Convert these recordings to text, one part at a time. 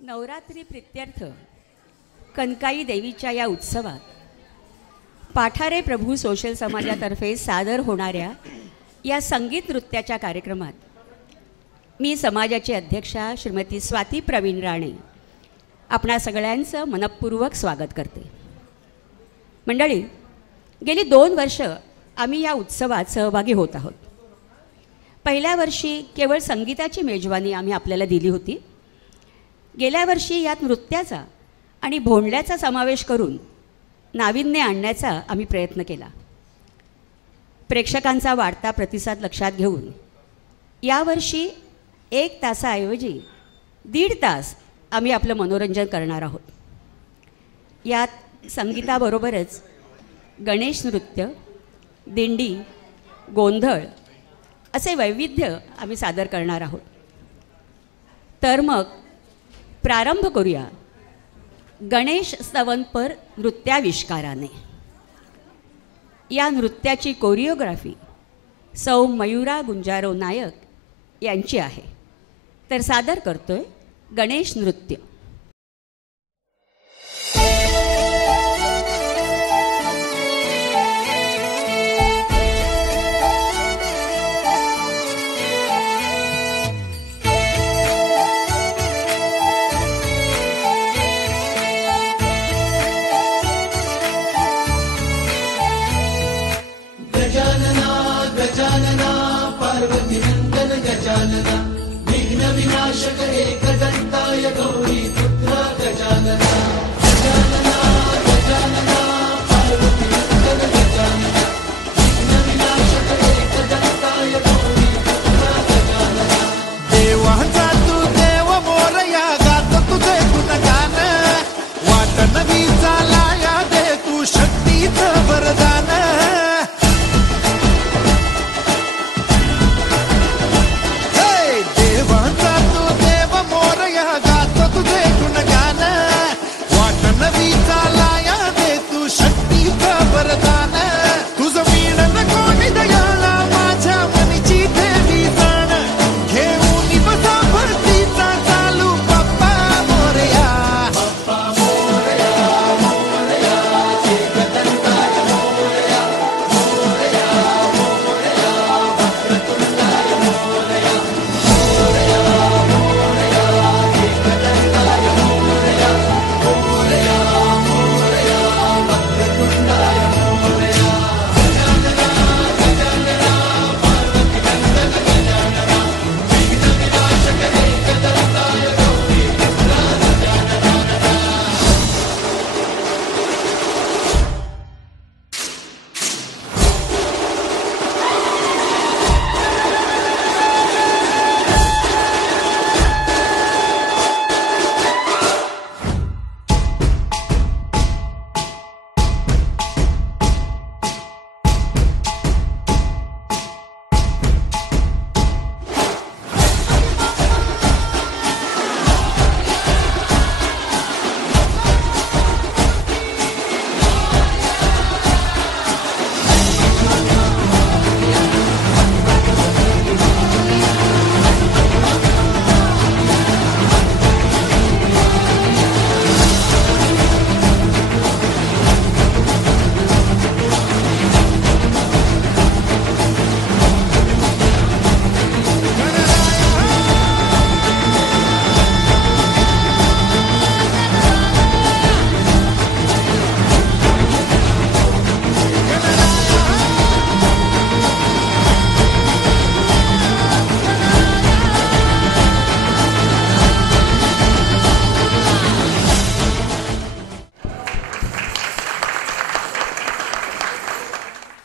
नवरात्री प्रित्यर्थ कनकाई देवीच्या या उत्सवात पाठारे प्रभू सोशल समाजातर्फे सादर होणाऱ्या या संगीत नृत्याच्या कार्यक्रमात मी समाजाची अध्यक्षा श्रीमती स्वाती प्रवीण राणे आपणा सगळ्यांचं मनपूर्वक स्वागत करते. मंडळी, गेली 2 वर्ष आम्ही या उत्सवात सहभागी होत आहोत. पहिल्या वर्षी केवळ संगीताची मेजवानी आम्ही आपल्याला दिली होती. गेल्या वर्षी यात नृत्याचा आणि भोंडल्याचा समावेश करून नाविन्य आणण्याचा आम्ही प्रयत्न केला. प्रेक्षकांचा वाढता प्रतिसाद लक्षात घेऊन यावर्षी 1 तासाऐवजी 1.5 तास आम्ही आपलं मनोरंजन करणार आहोत. यात संगीताबरोबरच गणेश नृत्य, दिंडी, गोंधळ असे वैविध्य आम्ही सादर करणार आहोत. तर मग प्रारंभ करूया गणेश स्तवनपर नृत्याविष्काराने. या नृत्याची कोरिओग्राफी सौ मयुरा गुंजारो नायक यांची आहे. तर सादर करतोय गणेश नृत्य. गजानना पार्वती नंदन गजानना विघ्न विनाशक एकदंताय गौरी पुत्र गजानना. गजानना गजानना पार्वती नंदन गजानना विघ्न विनाशक एकदंताय गौरी पुत्र गजानना. देवाचा तू देव मोरया गात तुझे गुणगान वाट नवी चालाया दे तू शक्तीचं वरदान.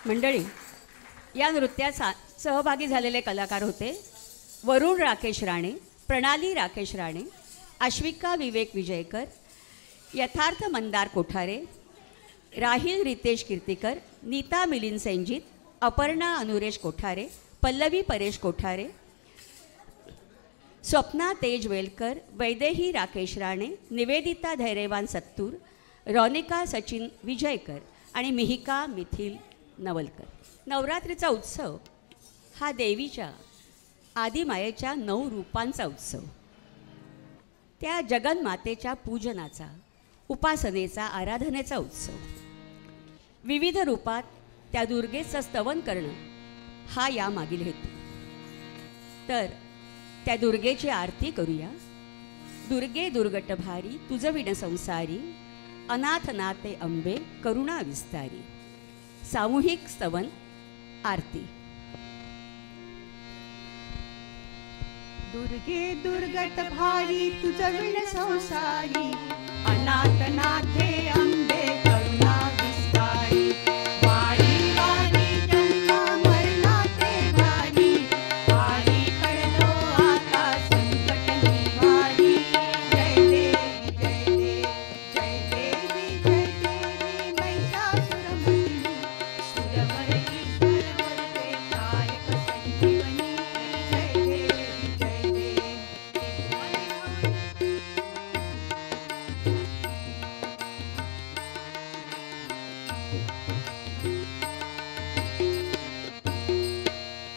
मंडळी, या नृत्यात सहभागी झालेले कलाकार होते वरुण राकेश राणे, प्रणाली राकेश राणे, आश्विका विवेक विजयकर, यथार्थ मंदार कोठारे, राहिल रितेश कीर्तिकर, नीता मिलिंद सेंजित, अपर्णा अनुरेश कोठारे, पल्लवी परेश कोठारे, स्वप्ना तेज वेलकर, वैदेही राकेश राणे, निवेदिता धैर्यवान सत्तूर, रॉनिका सचिन विजयकर आणि मिहिका मिथिल नवलकर. नवरात्रीचा उत्सव हा देवीच्या आदिमायेच्या 9 रूपांचा उत्सव. त्या जगन्मातेच्या पूजनाचा, उपासनेचा, आराधनेचा उत्सव. विविध रूपात त्या दुर्गेचं स्तवन करणं हा यामागील हेतू. तर त्या दुर्गेची आरती करूया. दुर्गे दुर्गट भारी तुझ विण संसारी, अनाथ नाते अंबे करुणा विस्तारी. सामूहिक स्तवन आरती. दुर्गे दुर्गट भारी तुझ विण संसारी, अनाथ नाथे अंबे करुणा विस्तारी. वारी वारी जन्मा मरणाचे भारी, वारी पडलो आता संकट निवारी. जय देवी जय देवी जय देवी जय देवी महिषासुरमर्दिनी, सुरवर ईश्वर वरदे कायक संजीवनी. जय देवी जय देवी.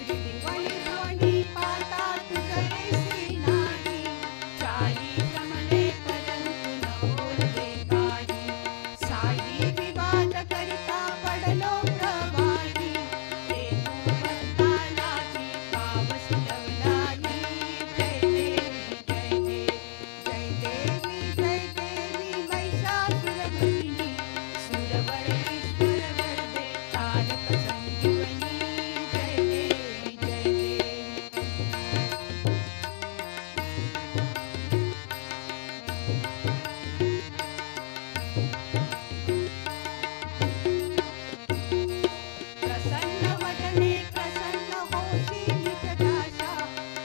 त्रिदिवनी ध्वनी पाता तुझे श्रीनारी, चारी कमले परंतु न बोलले काही. साई विवाद करिता पडलो प्रवाही, ते तू बंधालाची पावस लवलाही. जय देवी जय देवी जय देवी जय देवी महिषासुरमर्दिनी, सुरवर ईश्वर वरदे तारक संजीवनी. जय देवी जय देवी. प्रसन्न वदने प्रसन्न होशी निजदाशा,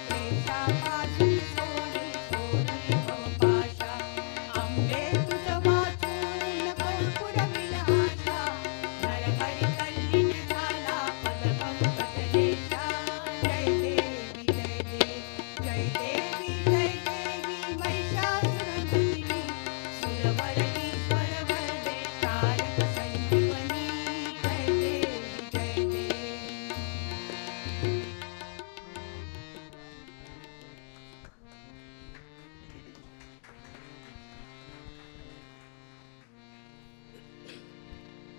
क्लेशापासून सोडी सोडी भवपाशा. अंबे तुझ वाचून भरपूर विलासा, नरहरी तल्लीन झाला पदकंकटलेशा. जय देवी जय देवी जय देवी जय देवी महिषासुरमर्दिनी, सुरवर ईश्वर वरदे तारक संजीवनी. जय देवी जय देवी.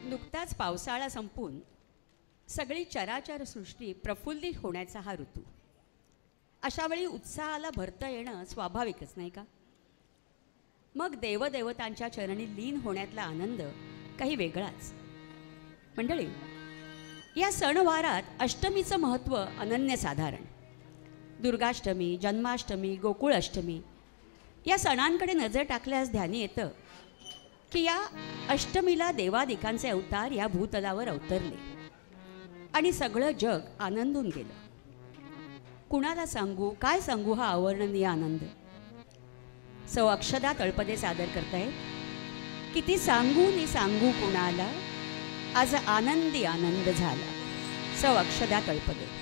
नुकताच पावसाळा संपून सगळी चराचर सृष्टी प्रफुल्लित होण्याचा हा ऋतू. अशा वेळी उत्साहाला भरता येणं स्वाभाविकच नाही का? मग देवदेवतांच्या चरणी लीन होण्यातला आनंद काही वेगळाच. मंडळी, या सणवारात अष्टमीचं महत्त्व अनन्यसाधारण. दुर्गाष्टमी, जन्माष्टमी, गोकुळाष्टमी या सणांकडे नजर टाकल्यास ध्यानी येतं की या अष्टमीला देवादिकांचे अवतार या भूतलावर अवतरले आणि सगळं जग आनंदून गेलं. कुणाला सांगू, काय सांगू हा अवर्णनीय आनंद. सौ अक्षदा तळपदे सादर करतायत. किती सांगू नि सांगू कुणाला, आज आनंदी आनंद झाला. सौ अक्षदा तळपदे.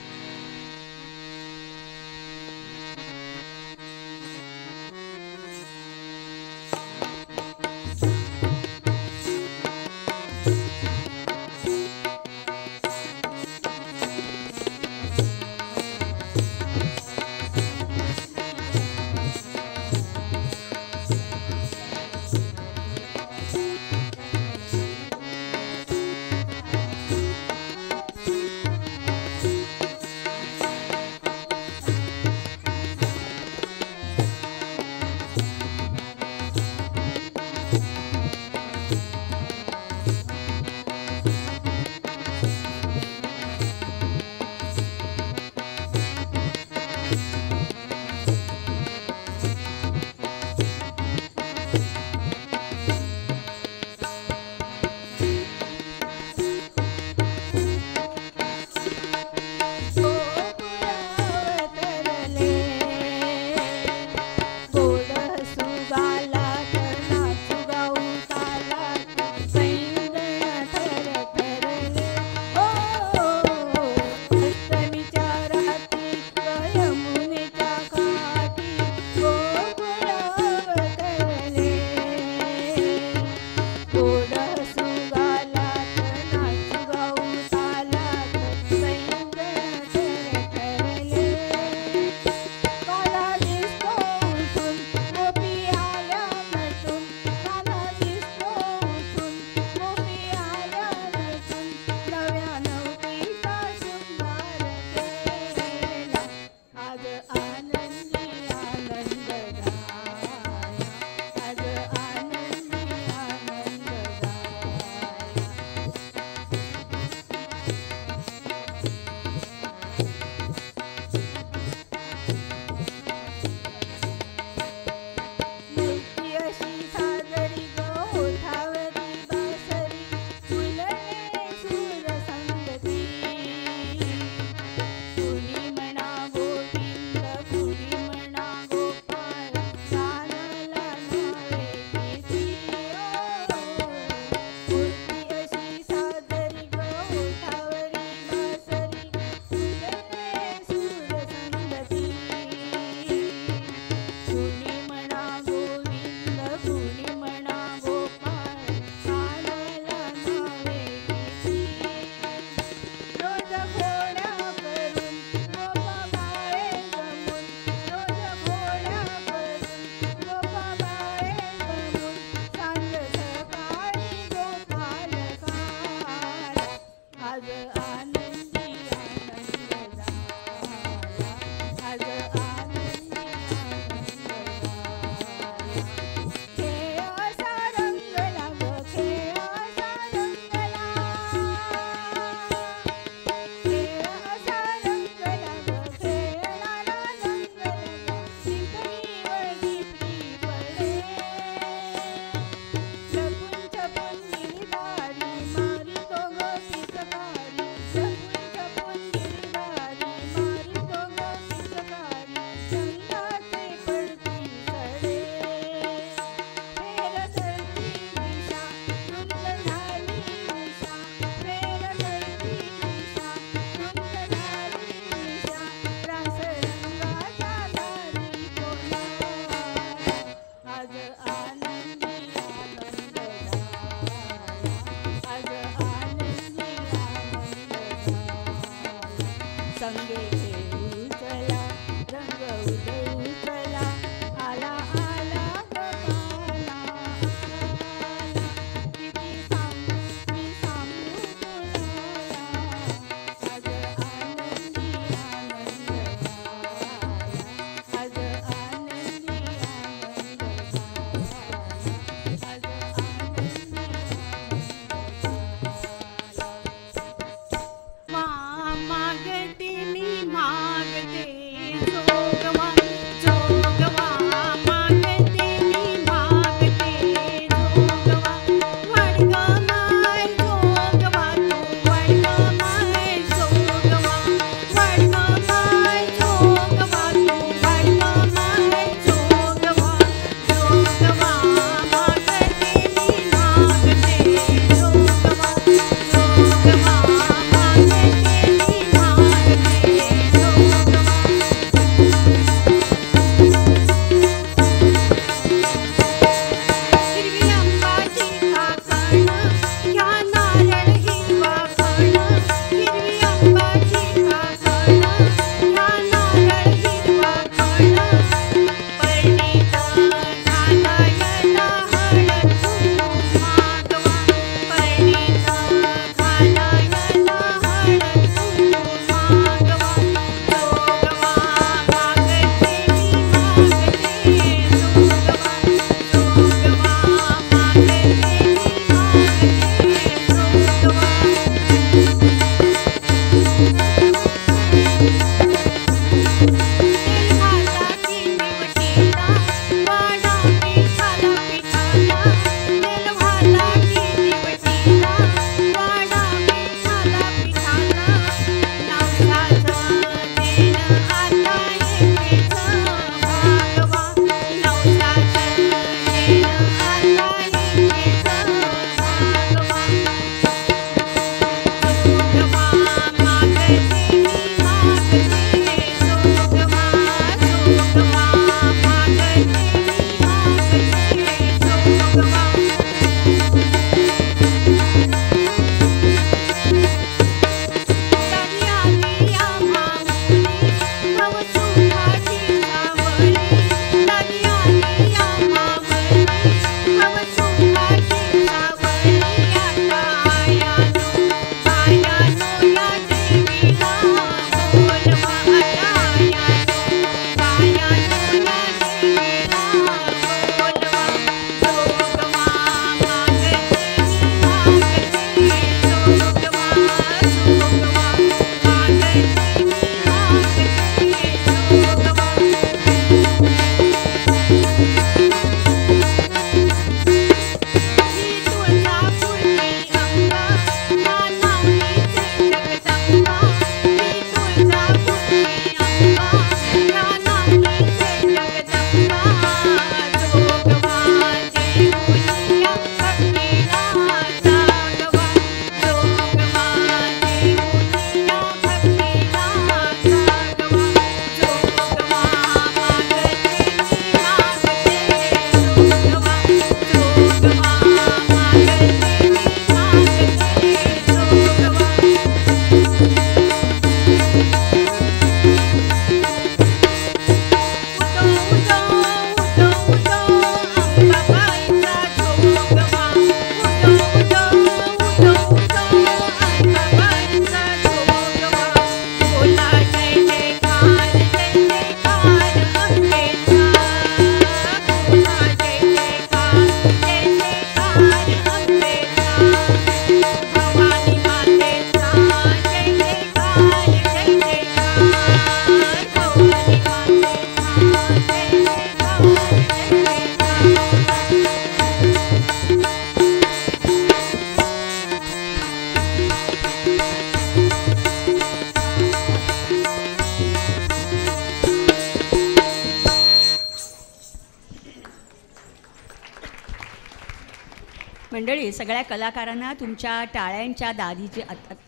मंडळी, सगळ्या कलाकारांना तुमच्या टाळ्यांच्या दादीची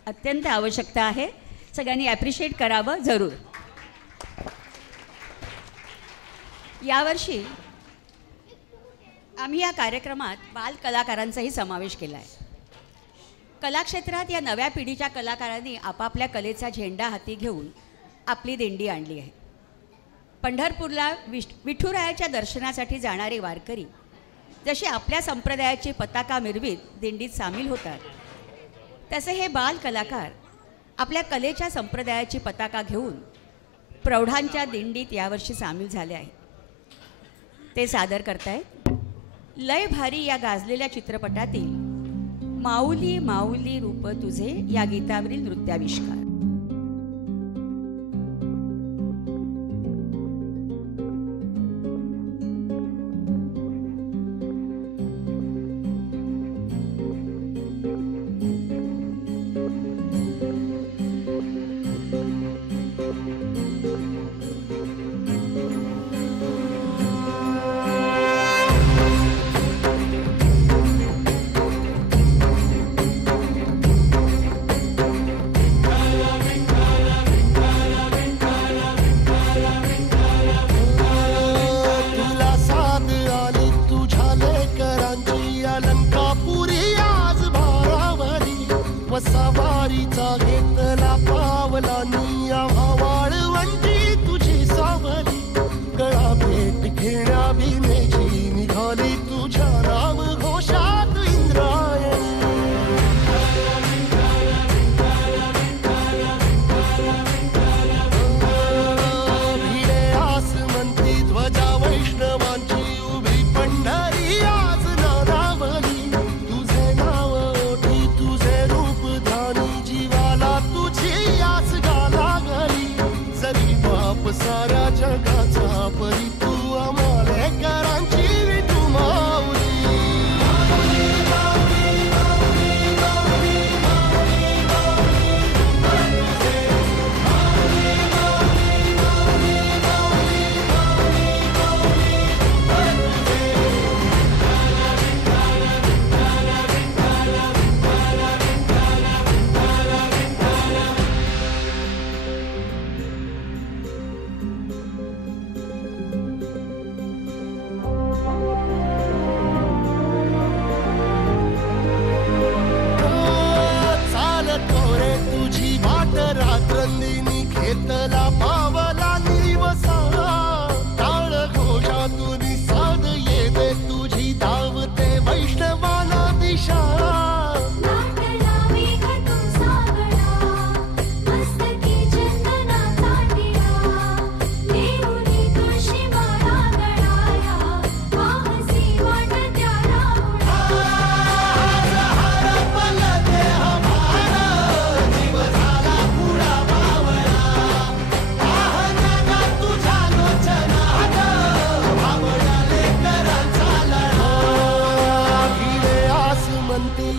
अत्यंत आवश्यकता आहे. सगळ्यांनी ॲप्रिशिएट करावं जरूर. यावर्षी आम्ही या कार्यक्रमात बाल कलाकारांचाही समावेश केला आहे. कलाक्षेत्रात या नव्या पिढीच्या कलाकारांनी आपापल्या कलेचा झेंडा हाती घेऊन आपली दिंडी आणली आहे. पंढरपूरला विठुरायाच्या दर्शनासाठी जाणारे वारकरी जसे आपल्या संप्रदायाची पताका मिरवीत दिंडीत सामील होतात, तसे हे बाल कलाकार आपल्या कलेच्या संप्रदायाची पताका घेऊन प्रौढांच्या दिंडीत यावर्षी सामील झाले आहेत. ते सादर करतायत लय भारी या गाजलेल्या चित्रपटातील माऊली माऊली रूप तुझे या गीतावरील नृत्याविष्कार. वसावारीचा घेतला पावला निया वाळवंटी तुझी सावली गळा भेट घेण्या बिनेची निघाली तुझ्या राम घोषात इंद्रायणी. भिडे आसमंती ध्वजा वैष्णवांची उभी पंढरी आज नानावली. तुझे नाव ओठी तुझे रूप ध्यानी जीवाला तुझी आस गाला गली. जरी बाप साऱ्या जगाचा परी तू आमालेकरांची विठू माऊली. रात्रंदिनी घेतला पावला निवसा टाळ घोषातून साध येते तुझी धावते वैष्णवाला दिशा.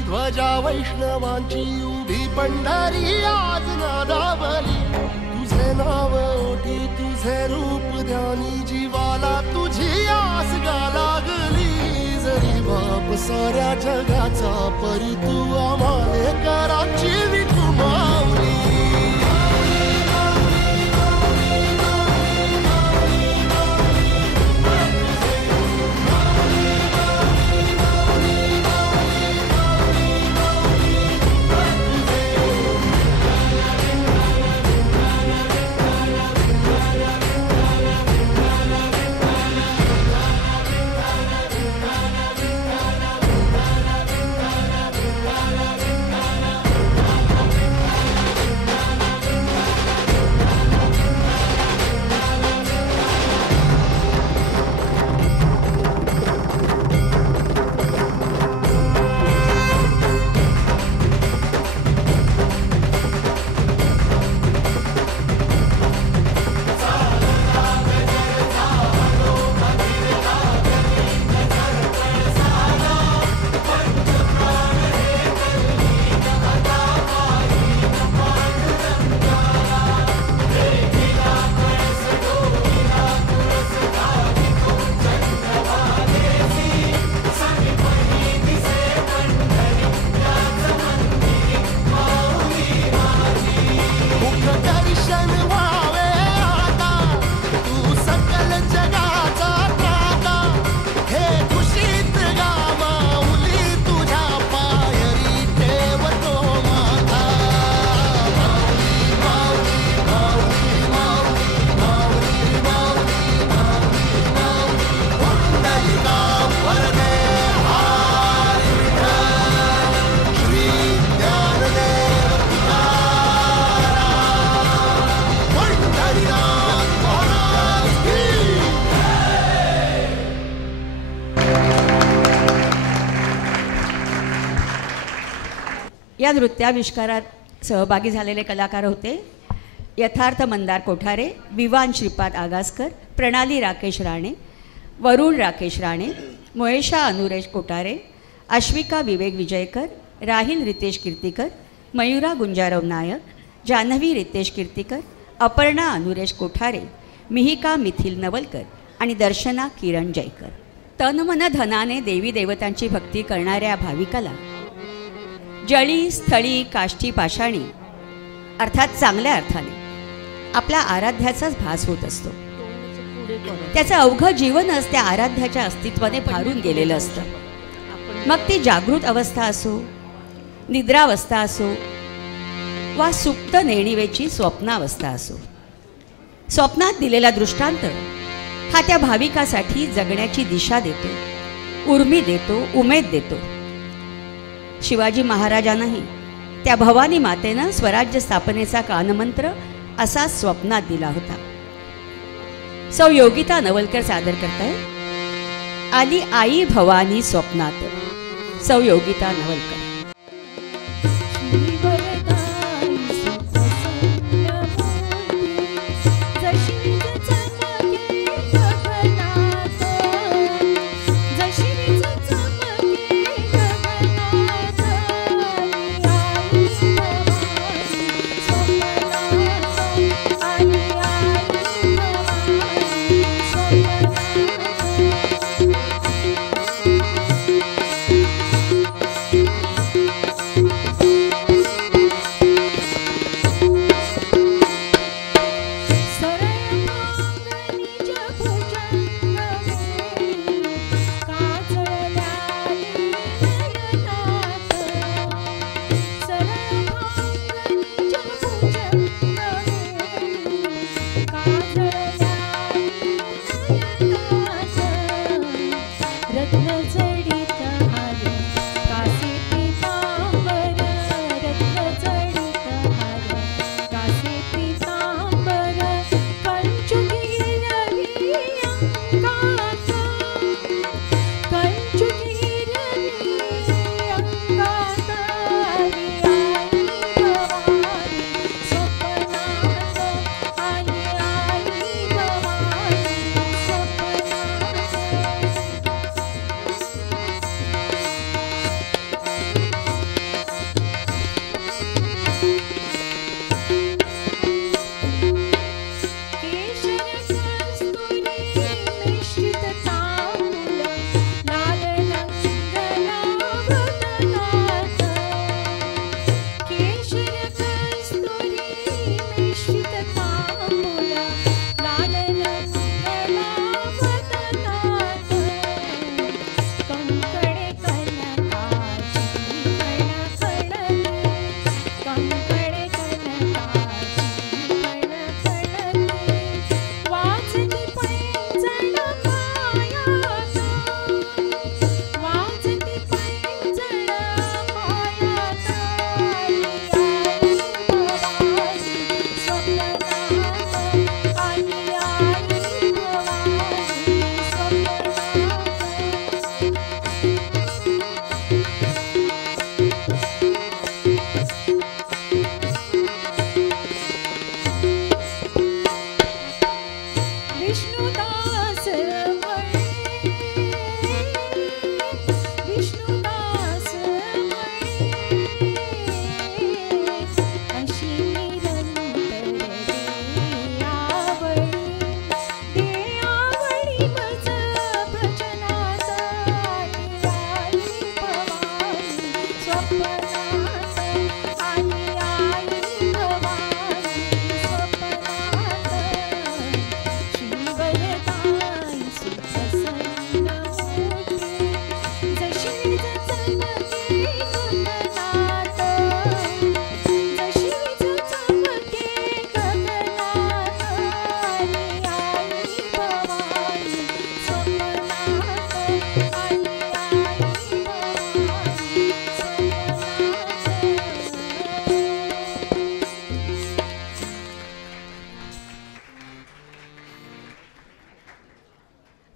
ध्वजा वैष्णवांची उभी पंढरी आज नादावली. तुझे नाव ओठी तुझे रूप ध्यानी जीवाला तुझी आस गा लागली. जरी बाप साऱ्या जगाचा परी तू आमालेकरांची विठू माऊली. या नृत्याविष्कारात सहभागी झालेले कलाकार होते यथार्थ मंदार कोठारे, विवान श्रीपाद आगासकर, प्रणाली राकेश राणे, वरुण राकेश राणे, महेशा अनुरेश कोठारे, अश्विका विवेक विजयकर, राहिल रितेश कीर्तिकर, मयुरा गुंजारव नायक, जान्हवी रितेश कीर्तिकर, अपर्णा अनुरेश कोठारे, मिहिका मिथिल नवलकर आणि दर्शना किरण जयकर. तनमन धनाने देवी देवतांची भक्ती करणाऱ्या भाविकाला जळी स्थळी काष्टी पाषाणी अर्थात चांगल्या अर्थाने आपल्या आराध्याचाच भास होत असतो. त्याचं अवघं जीवनच त्या आराध्याच्या अस्तित्वाने भारून गेलेलं असतं. मग ती जागृत अवस्था असो, निद्रावस्था असो वा सुप्त नेणिवेची स्वप्नावस्था असो. स्वप्नात दिलेला दृष्टांत हा त्या भाविकासाठी जगण्याची दिशा देतो, उर्मी देतो, उमेद देतो. शिवाजी महाराजांनाही त्या भवानी मातेनं स्वराज्य स्थापनेचा कानमंत्र असा स्वप्नात दिला होता. सौ योगिता नवलकर सादर करताय आली आई भवानी स्वप्नात. सौ योगिता नवलकर.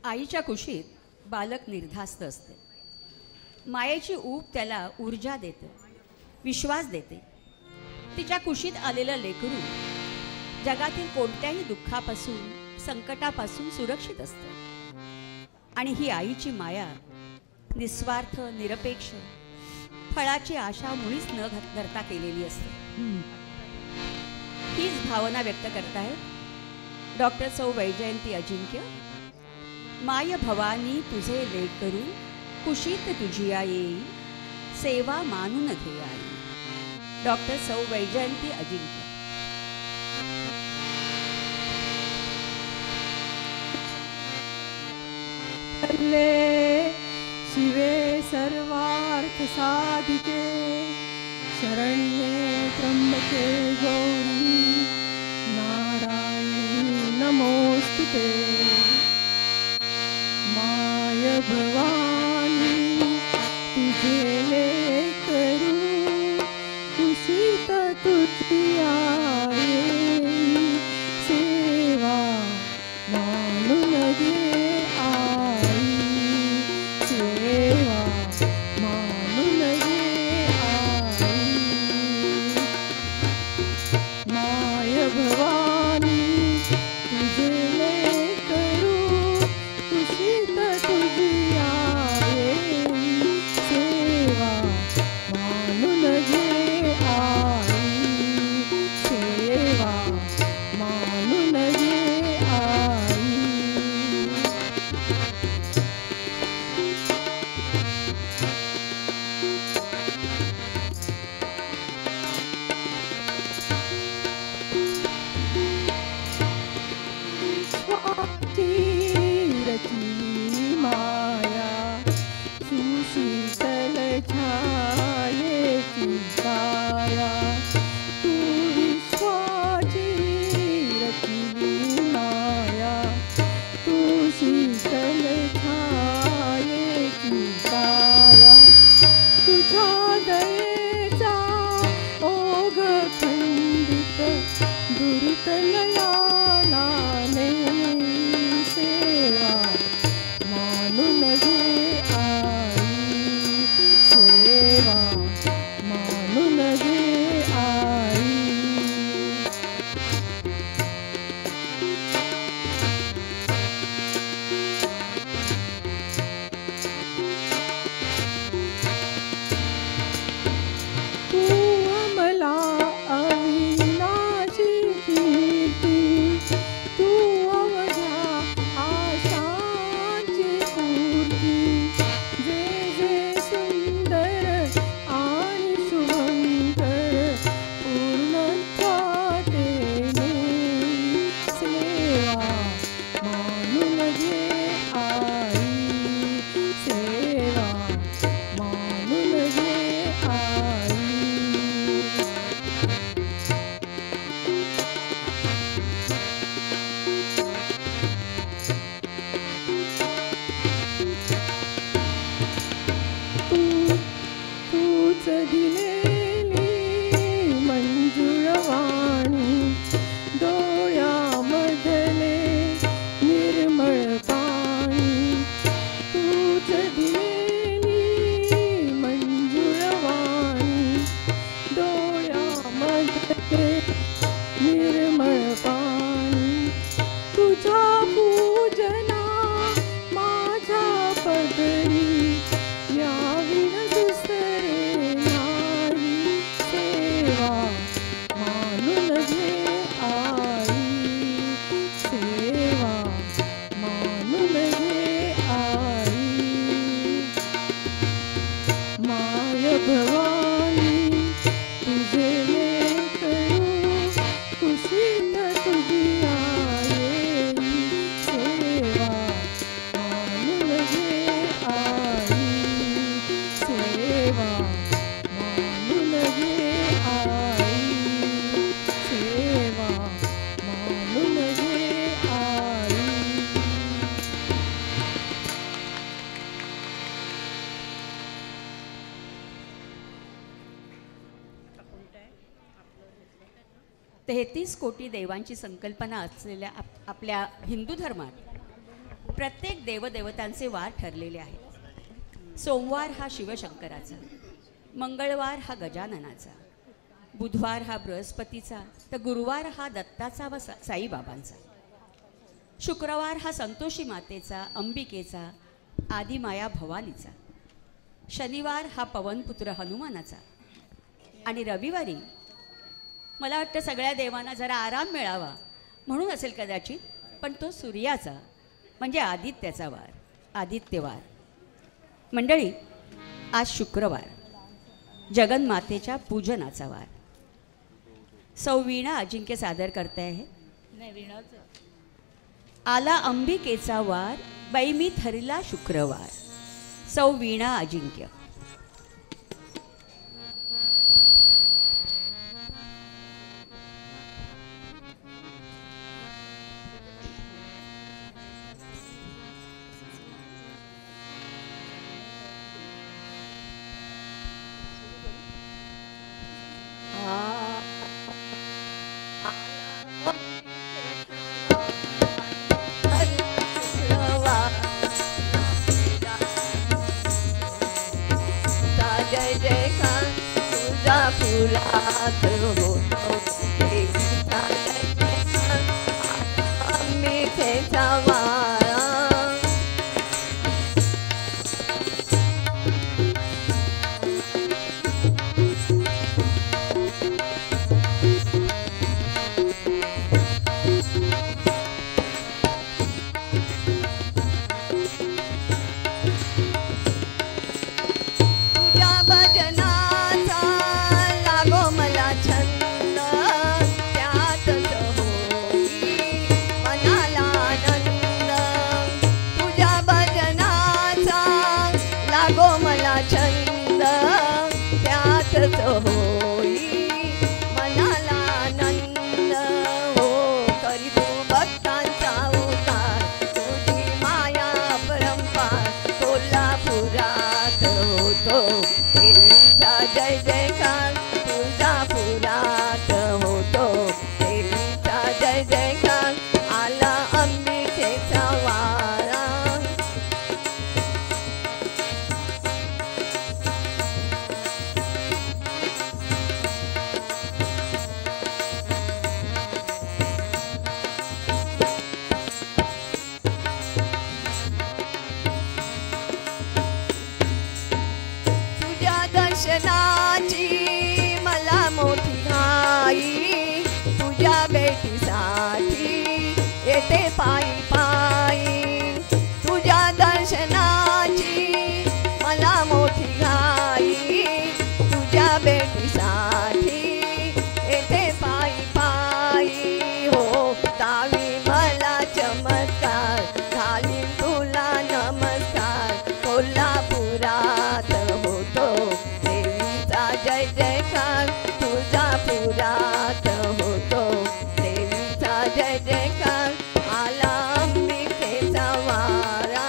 आईच्या कुशीत बालक निर्धास्त असते. मायेची ऊब त्याला ऊर्जा देते. विश्वास देते. तिच्या कुशीत आलेलं लेकरू जगातील कोणत्याही दुःखापासून संकटापासून सुरक्षित असतं. आणि ही आईची माया निस्वार्थ निरपेक्ष फळाची आशा मुळीच न धरता केलेली असते. हीच भावना व्यक्त करतायत डॉक्टर सौ वैजयंती अजिंक्य. माय भवानी तुझे लेकरू कुशीत तुझिया येई सेवा मानून घे आई. डॉक्टर सौ वैजयंती अजिंक्य. शिवे सर्वार्थ साधिके शरण्ये त्र्यंबके गौरी नारायणी नमोस्तुते. माय भवानी तुझे लेकरू कुशीत तुझिया येई सेवा मानून घे आई. सेवा मानून घे आई. माय भवानी तुझे लेकरू कुशीत तुझिया येई सेवा मानून घे आई. सेवा मानून घे आई. रची माया सुशीतल छायेची काया तू विश्वाची रची माया तू शीतल छायेची काया तुझ्या दयेचा ओघ खंडित दुर्तनयाला नाही सेवा मानून घे आई. सेवा मानून घे आई. तू अमला अविनाशी कीर्ती तू अवघ्या आशांची पूर्ती. जे जे सुंदर आणि शुभंकर पूर्णत्वात येणे सेवा मानून घे आई. सेवा मानून घे आई. तूच दिलेली मंजुळवाणी डोळ्यामधले निर्मळ पाणी. तूच दिलेली मंजुळवाणी डोळ्यामधले निर्मळ पाणी. तुझ्या पूजना माझ्या पदरी याविन दुसरे नाही सेवा मानून घे आई. सेवा मानून घे आई. माय भवानी तुझे लेकरू कुशीत तुझिया येई सेवा मानून घे आई. सेवा मानून घे आई. सेवा मानून घे आई. तेहतीस कोटी देवांची संकल्पना असलेल्या आपल्या हिंदू धर्मात प्रत्येक देवदेवतांचे वार ठरलेले आहेत. सोमवार हा शिवशंकराचा, मंगळवार हा गजाननाचा, बुधवार हा बृहस्पतीचा, तर गुरुवार हा दत्ताचा व साईबाबांचा, शुक्रवार हा संतोषी मातेचा, अंबिकेचा, आदिमाया भवानीचा, शनिवार हा पवनपुत्र हनुमानाचा आणि रविवारी मला वाटतं सगळ्या देवांना जरा आराम मिळावा म्हणून असेल कदाचित, पण तो सूर्याचा म्हणजे आदित्याचा वार, आदित्यवार. मंडळी, आज शुक्रवार, जगन्मातेच्या पूजनाचा वार. सौ वीणा अजिंक्य सादर करते आहे. आला अंबिकेचा वार, बाई मी ठरला शुक्रवार. सौ वीणा अजिंक्य. जय जयकार तुझा फुलात होतो देवीचा जय जयकार अंबिकेचा वारा. तुझ्या भजनाचा लागो मला छंद, त्यातच होई मनाला आनंद. तुझ्या भजनाचा लागो मला छंद, त्यातच होई मनाला आनंद. हो करी तू भक्तांचा उद्धार, तुझी माया परंपार कोल्हापुरात होतो देवीचा जय जयकार. तुळजापुरात होतो देवीचा जय जयकार. आला अंबिकेचा वारा. तुझ्या दर्शनाची मला मोठी घाई, तुझ्या भेटीसाठी येते पायी पायी. तुझ्या दर्शनाची मला मोठी घाई, तुझ्या भेटीसाठी येते पायी पायी. हो दावी मला चमत्कार, घालीन तुला नमस्कार. कोल्हापुरात होतो देवीचा जय जयकार. तुळजापुरात होतो देवीचा जय जयकार. आला अंबिकेचा वारा.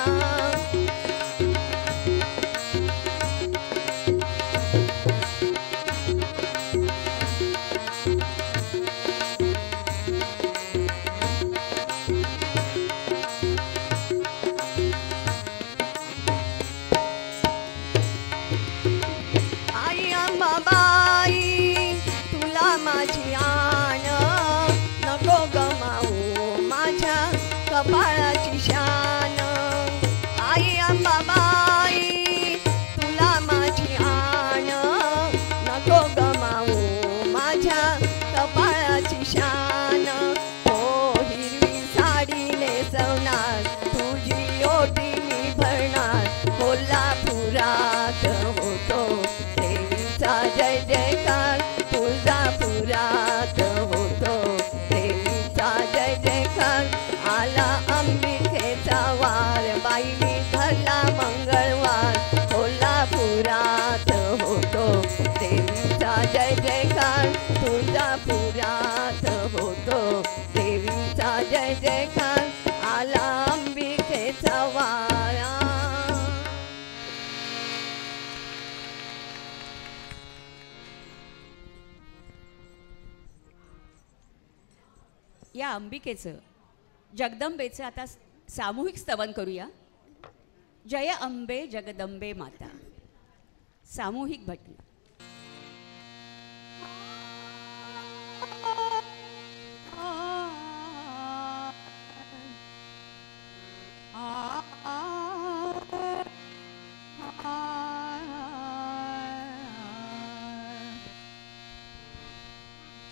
आई अंबाबाई तुला माझी आण, नको गमावू माझ्या कपाळाची शान. आई अंबाबाई तुला माझी आण, नको गमावू माझ्या कपाळाची शान. हो हिरवी साडी नेसवणार, तुझी ओटी मी भरणार. कोल्हापुरात होतो देवीचा जय जयकार. तुळजापुरात होतो देवीचा जय जयकार. आला अंबिकेचा वार, बाई मी धरला मंगळवार. कोल्हापुरात होतो देवीचा जय जयकार. तुळजापुरात होतो देवीचा जय जयकार. आला अंबिकेचा वारा. या अंबिकेचं, जगदंबेचं आता सामूहिक स्तवन करूया. जय अंबे जगदंबे माता. सामूहिक भजन.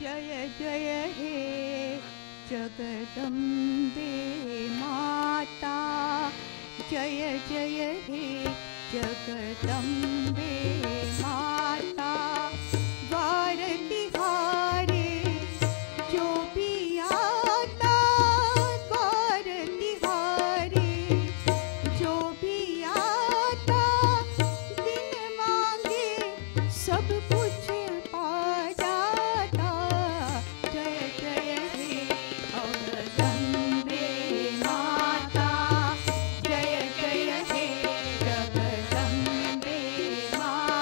जय जय हे जगदम्बे माता, जय जय हे जगदम्बे माता। द्वार तिहारे जो भी आता, द्वार तिहारे जो भी आता, बिन मांगे सब कुछ पा जाता। जय जय हे जगदम्बे माता, जय जय हे जगदम्बे माता।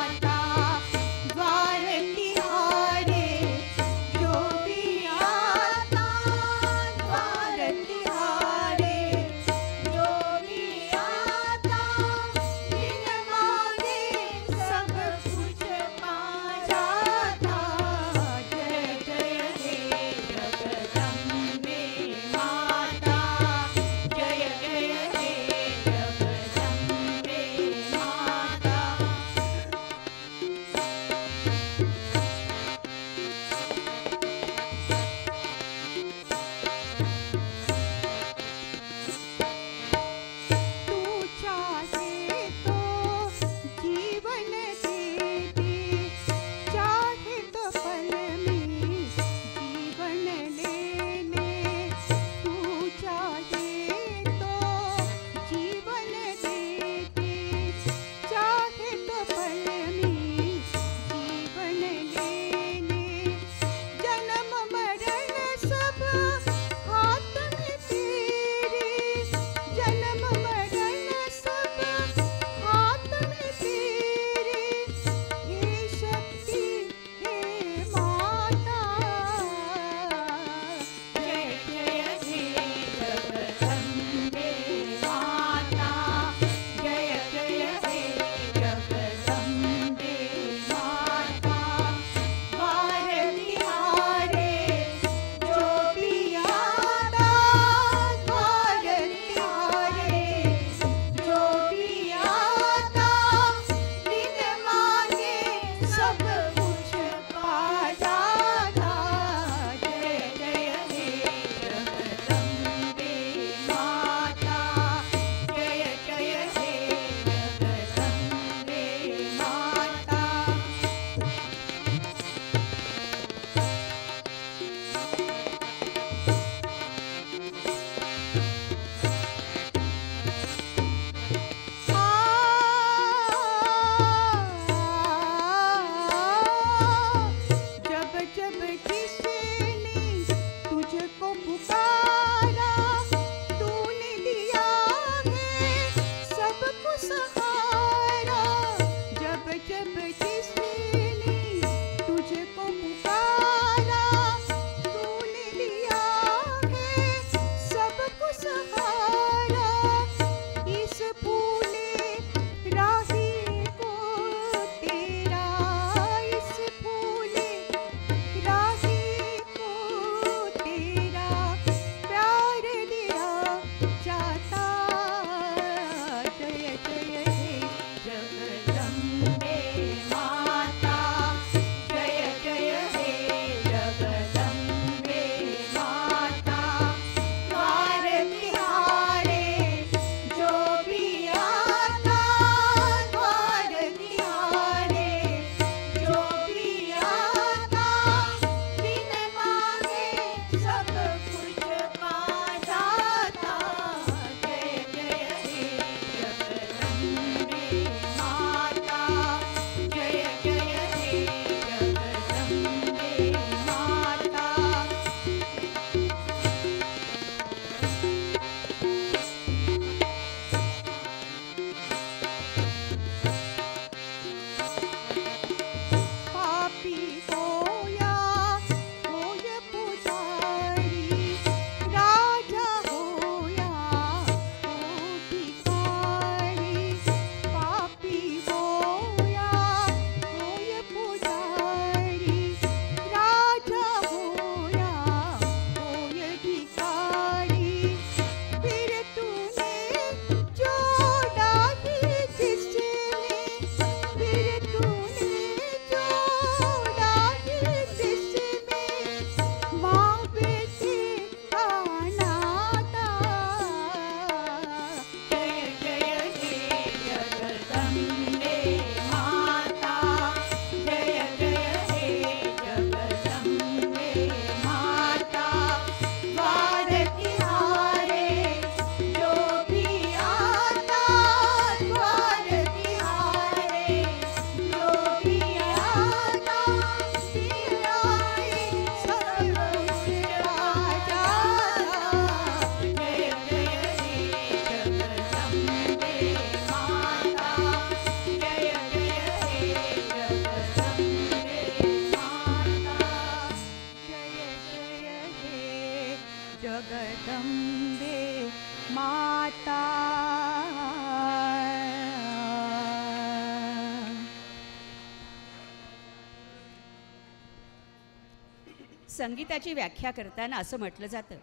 संगीताची व्याख्या करताना असं म्हटलं जातं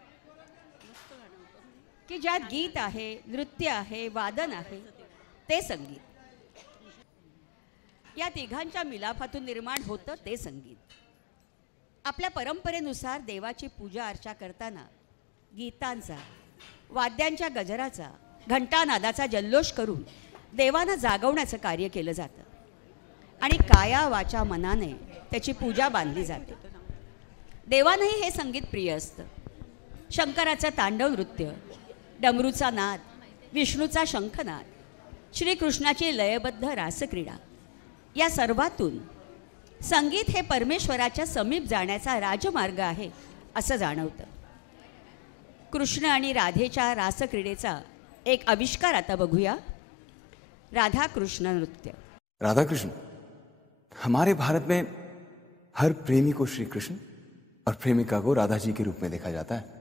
की ज्यात गीत आहे, नृत्य आहे, वादन आहे, ते संगीत. या तिघांच्या मिलाफातून निर्माण होतं ते संगीत. आपल्या परंपरेनुसार देवाची पूजा अर्चा करताना गीतांचा, वाद्यांच्या गजराचा, घंटानादाचा जल्लोष करून देवांना जागवण्याचं कार्य केलं जातं आणि काया वाचा मनाने त्याची पूजा बांधली जाते. देवांनाही हे संगीत प्रिय असतं. शंकराचं तांडव नृत्य, डमरूचा नाद, विष्णूचा शंखनाद, श्रीकृष्णाची लयबद्ध रासक्रीडा, या सर्वातून संगीत हे परमेश्वराच्या समीप जाण्याचा राजमार्ग आहे असं जाणवतं. कृष्ण आणि राधेच्या रासक्रीडेचा एक आविष्कार आता बघूया. राधा कृष्ण नृत्य. राधा कृष्ण, हमारे भारत में हर प्रेमी को श्री कृष्ण और प्रेमिका को राधा जी के रूप में देखा जाता है.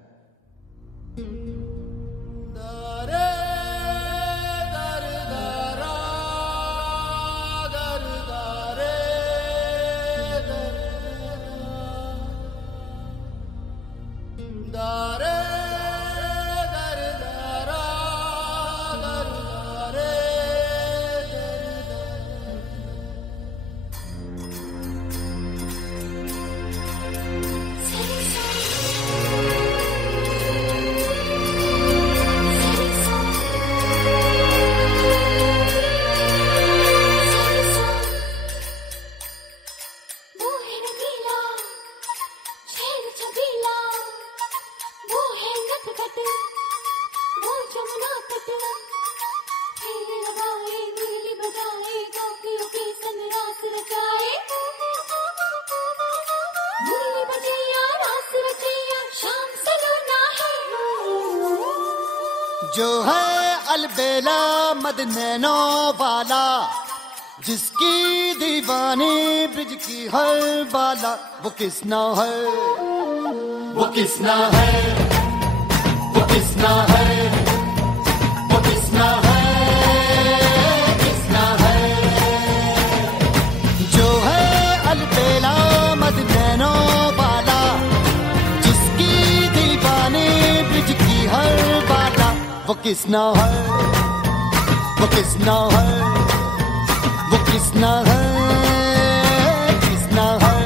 जो है अलबेला मद नैनो वाला, जिसकी दीवानी ब्रिज की हर बाला, वो किसना है, वो किसना है, वो किसना है, वो किसना है, किसना है. जो है अलबेला मद नैनो वाला, जिसकी दीवानी ब्रिज की हर बाला, वो किसना है, वो किसना है, वो किसना है, किसना है.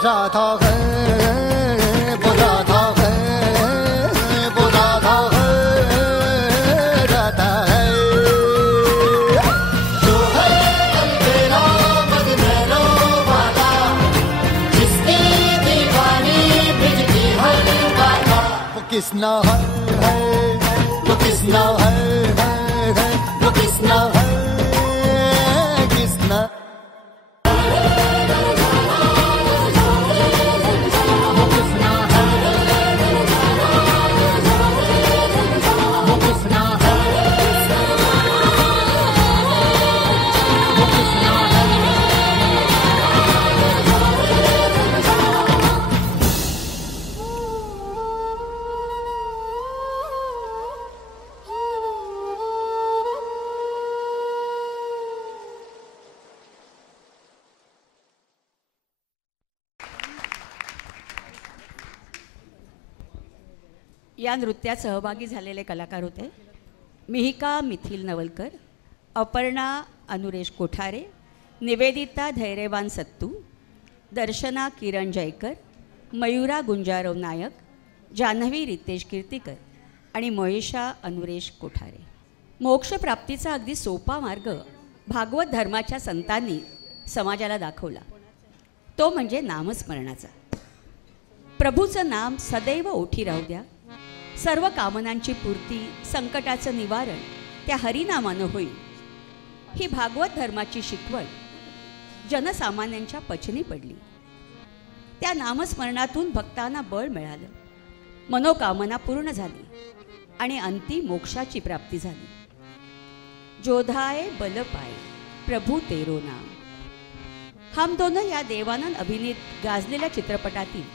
राधा है, वो राधा है, वो राधा है, राधा है. जो है अलबेला मद नैनो वाला, जिसकी दीवानी ब्रिज की हर बाला, वो किसना है, वो किसना है, वो किसना है, किसना. या नृत्यात सहभागी झालेले कलाकार होते मिहिका मिथिल नवलकर, अपर्णा अनुरेश कोठारे, निवेदिता धैर्यवान सत्तू, दर्शना किरण जयकर, मयुरा गुंजारव नायक, जान्हवी रितेश कीर्तीकर आणि महेशा अनुरेश कोठारे. मोक्षप्राप्तीचा अगदी सोपा मार्ग भागवत धर्माच्या संतांनी समाजाला दाखवला, तो म्हणजे नामस्मरणाचा. प्रभूचं नाम सदैव ओठी राहू द्या, सर्व कामनांची पूर्ती, संकटाचं निवारण त्या हरिनामानं होईल, ही भागवत धर्माची शिकवण जनसामान्यांच्या पचनी पडली. त्या नामस्मरणातून भक्तांना बळ मिळालं, मनोकामना पूर्ण झाली आणि अंतिम मोक्षाची प्राप्ती झाली. जोधाय बल पाय प्रभू तेरो नाम. हम दोनं या देवानंद अभिनीत गाजलेल्या चित्रपटातील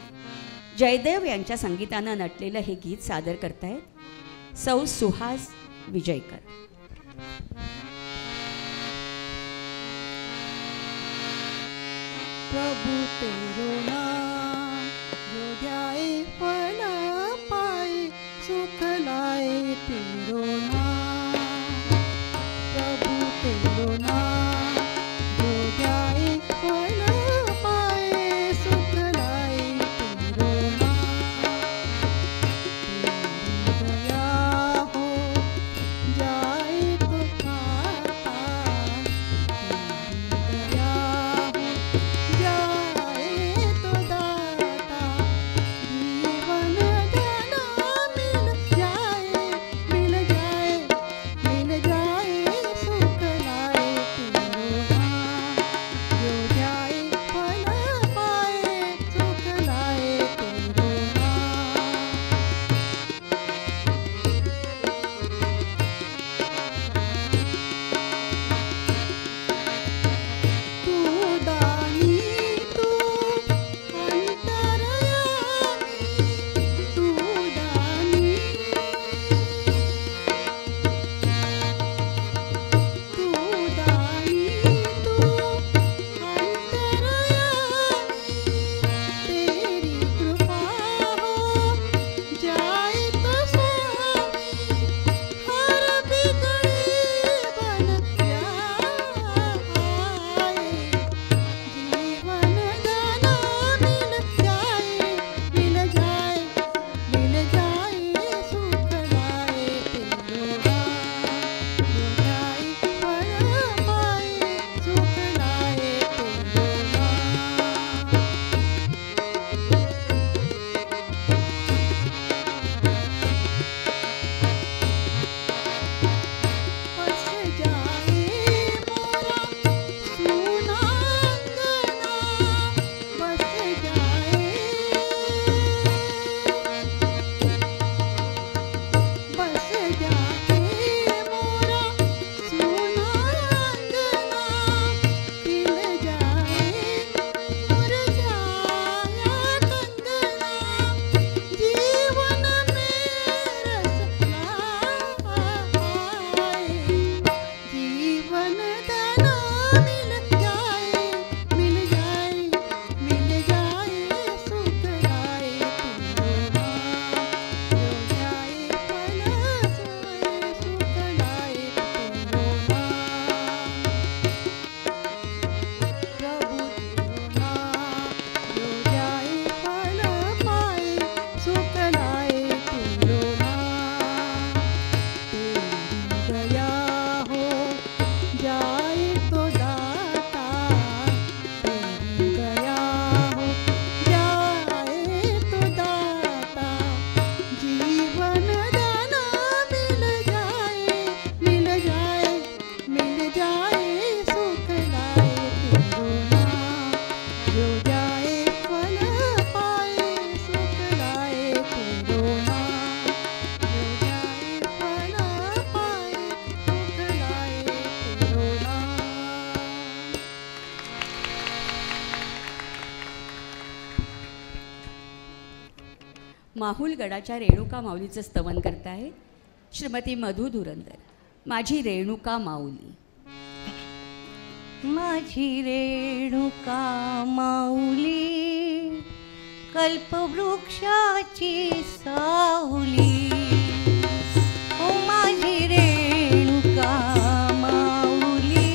जयदेव यांच्या संगीतानं नटलेलं हे गीत सादर करतायत सौ सुहास विजयकर. प्रभु तेरो नाम जो ध्याए फल पाए, सुख लाए तेरो नाम. प्रभु तेरो नाम जो ध्याए फल पाए, सुख लाए तेरो नाम. तेरी दया हो जाए तो खाता, तेरी दया हो जाए तो दाता. जीवन धन मिल जाए, मिल जाए, मिल जाए, सुख लाए तेरो नाम. जो जाए फल पाए, सुख लाए तेरो नाम. तू दानी तू अंतर्यामी, तू दानी तू दानी तू अंतर्यामी. तेरी कृपा हो जाए तो स्वामी, हर बिगड़ी बन जाए. जीवन धन मिल जाए, मिल जाए, मिल जाए, सुख लाए तेरो नाम. जो जाए फल पाए, सुख लाए तेरो नाम. बस जाए मोरा सूना अंगना, बस जाए, बस जाए मोरा सूना अंगना. खिल जाए मुरझाया कंगना, जीवन में रस लाए. जीवन धन मिल जाए, मिल जाए, मिल जाए, सुख लाए तेरो नाम. जो जाए फल सोए, सुख लाए तेरो नाम. प्रभु तेरो नाम जो जाए फल पाए, सुख लाए तेरो नाम. तेरी दया हो जाए तो दाता, तेरी दया हो जाए तो दाता. जीवन धन मिल जाए, मिल जाए, मिल जाए, सुख लाए तेरो नाम. जो जाए फल पाए, सुख लाए तेरो नाम. जो जाए फल पाए, सुख लाए तेरो नाम. माहुल गडाच्या रेणुका माऊलीचं स्तवन करतायत श्रीमती मधु धुरंदर. माझी रेणुका माऊली. माझी रेणुका माऊली, कल्पवृक्षाची सावली. ओ माझी रेणुका माऊली,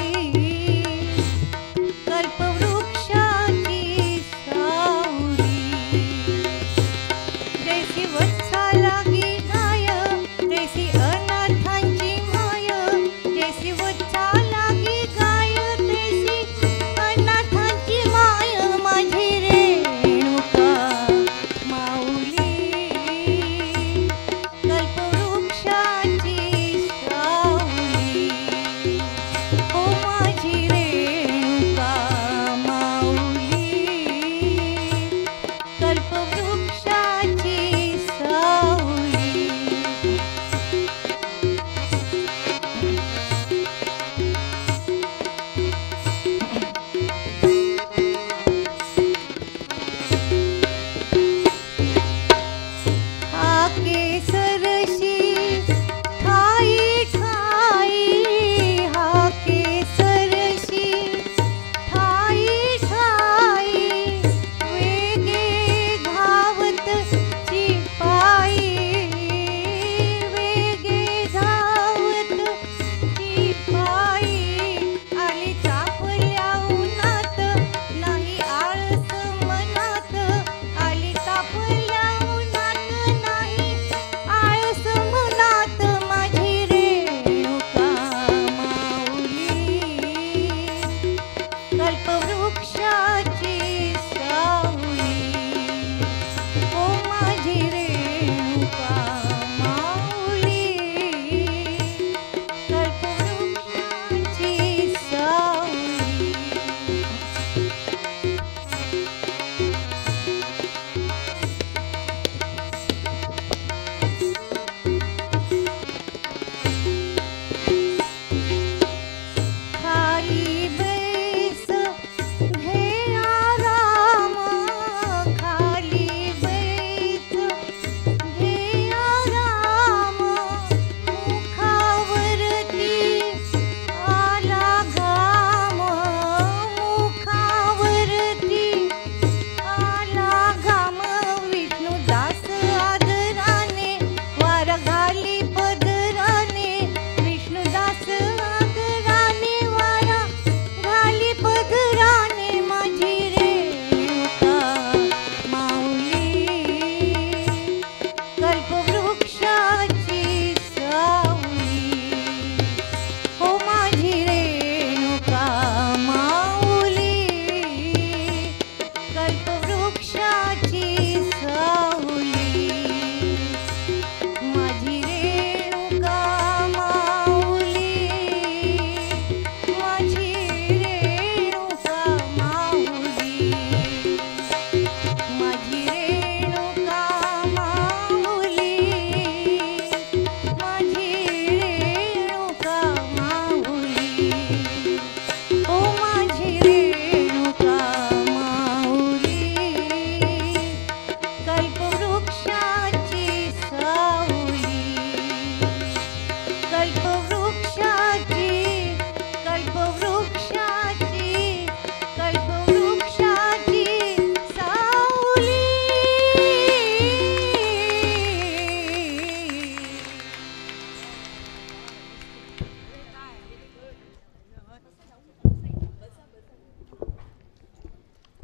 कल्पवृक्षाची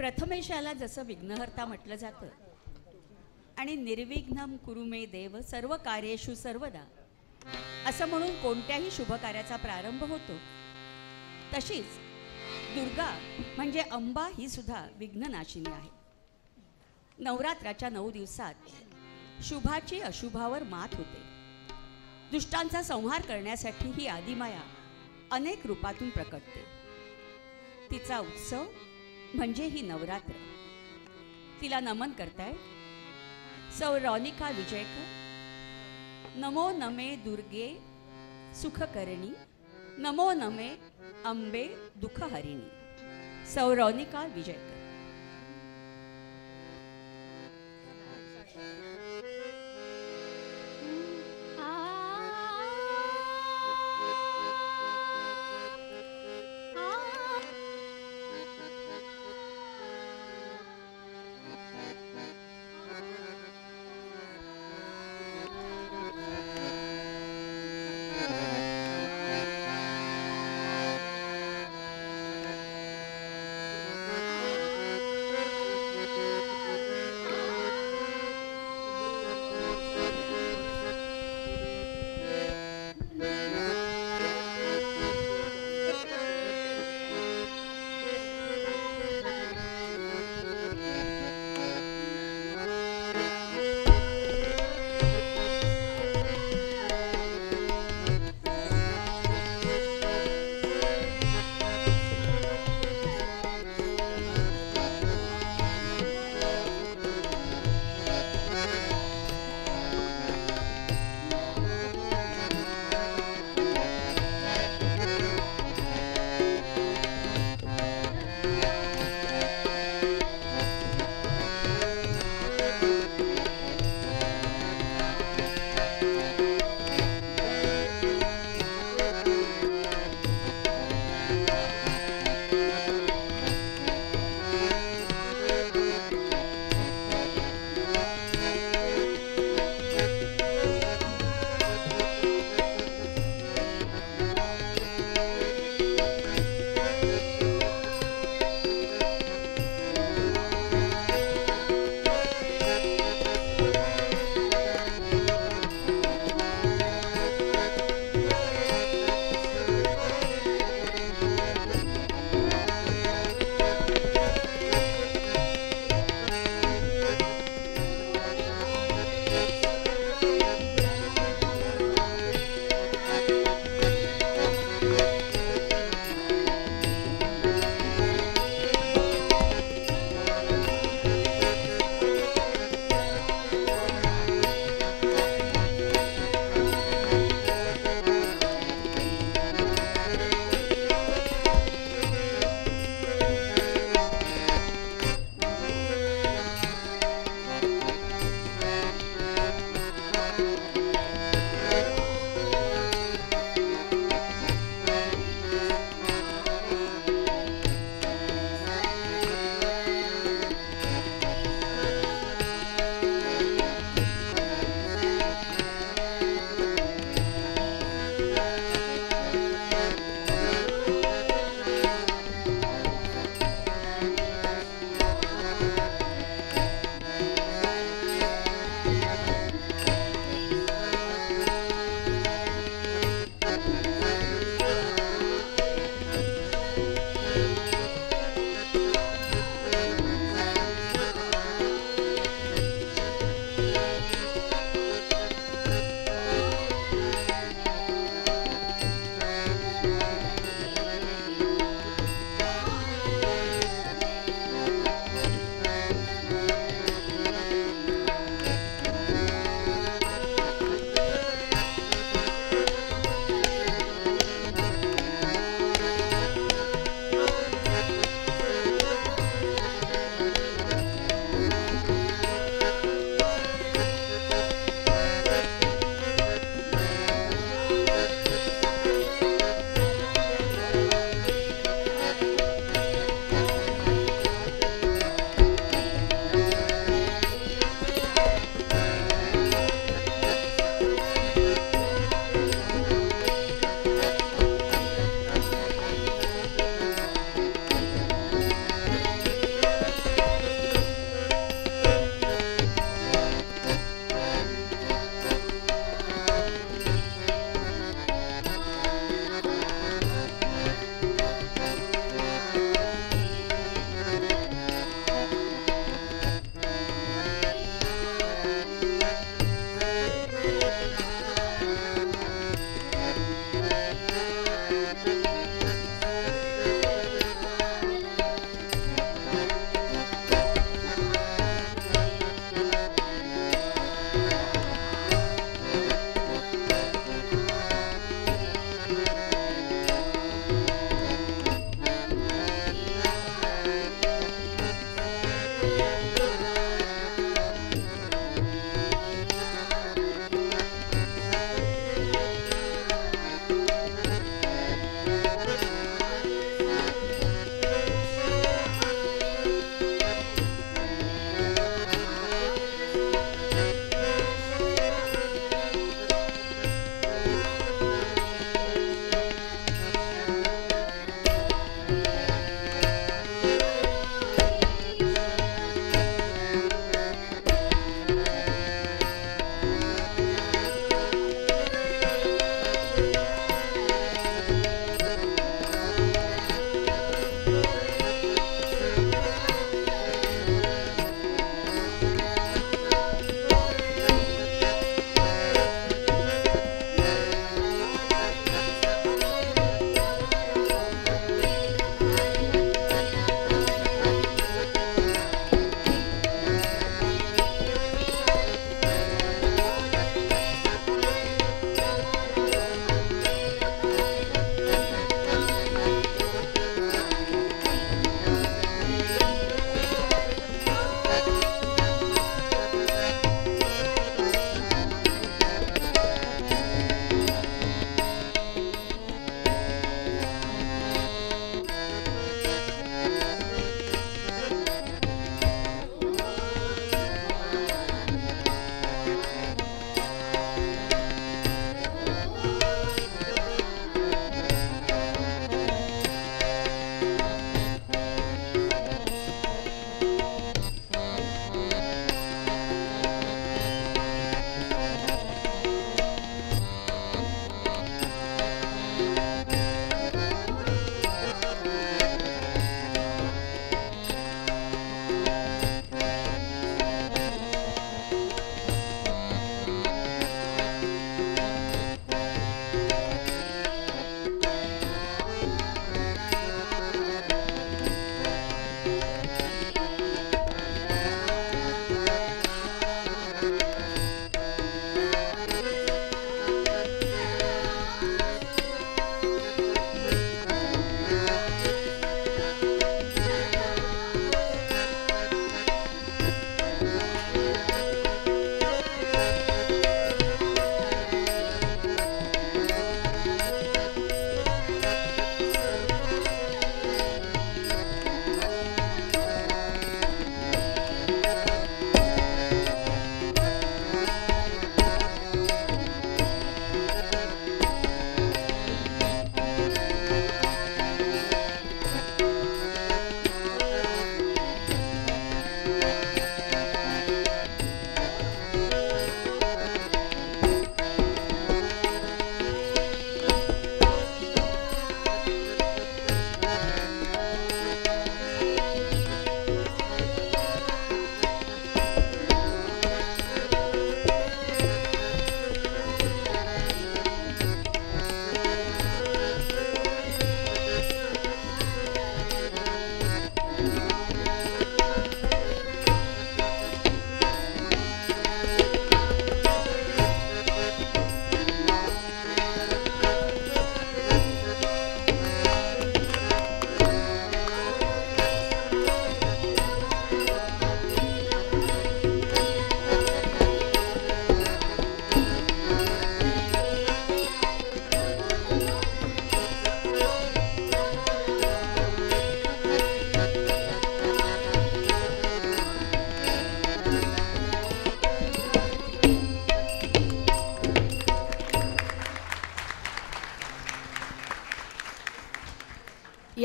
प्रथमेशाला जसं विघ्नहर्ता म्हटलं जातं आणि निर्विघ्नम कुरु मे देव सर्व कार्येषु सर्वदा असं म्हणून कोणत्याही शुभकार्याचा प्रारंभ होतो, तशीच दुर्गा म्हणजे अंबा ही सुद्धा विघ्ननाशिनी आहे. नवरात्राच्या 9 दिवसात शुभाची अशुभावर मात होते. दुष्टांचा संहार करण्यासाठी ही आदिमाया अनेक रूपातून प्रकटते. तिचा उत्सव म्हणजे ही नवरात्र. तिला नमन करताय सौ रौनिका विजयकर. नमो नमे दुर्गे सुखकरणी, नमो नमे अंबे दुःखहरिणी. सौ रौनिका विजयकर. आ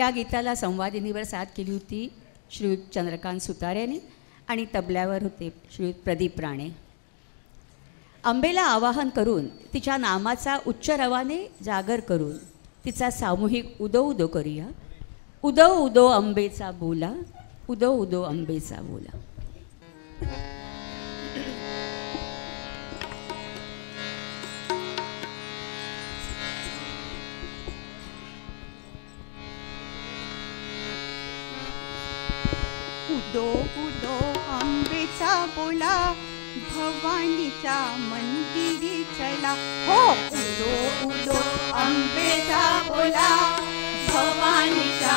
या गीताला संवादिनीवर साथ केली होती श्रीयुत चंद्रकांत सुतारेने आणि तबल्यावर होते श्रीयुत प्रदीप राणे. अंबेला आवाहन करून तिच्या नामाचा उच्च रवाने जागर करून तिचा सामूहिक उदो उदो करूया. उदो उदो अंबेचा बोला, उदो उदो अंबेचा बोला. उदो उदो अंबेचा बोला, भवानीच्या मंदिरी चला. हो, उदो उदो अंबेचा बोला, भवानीच्या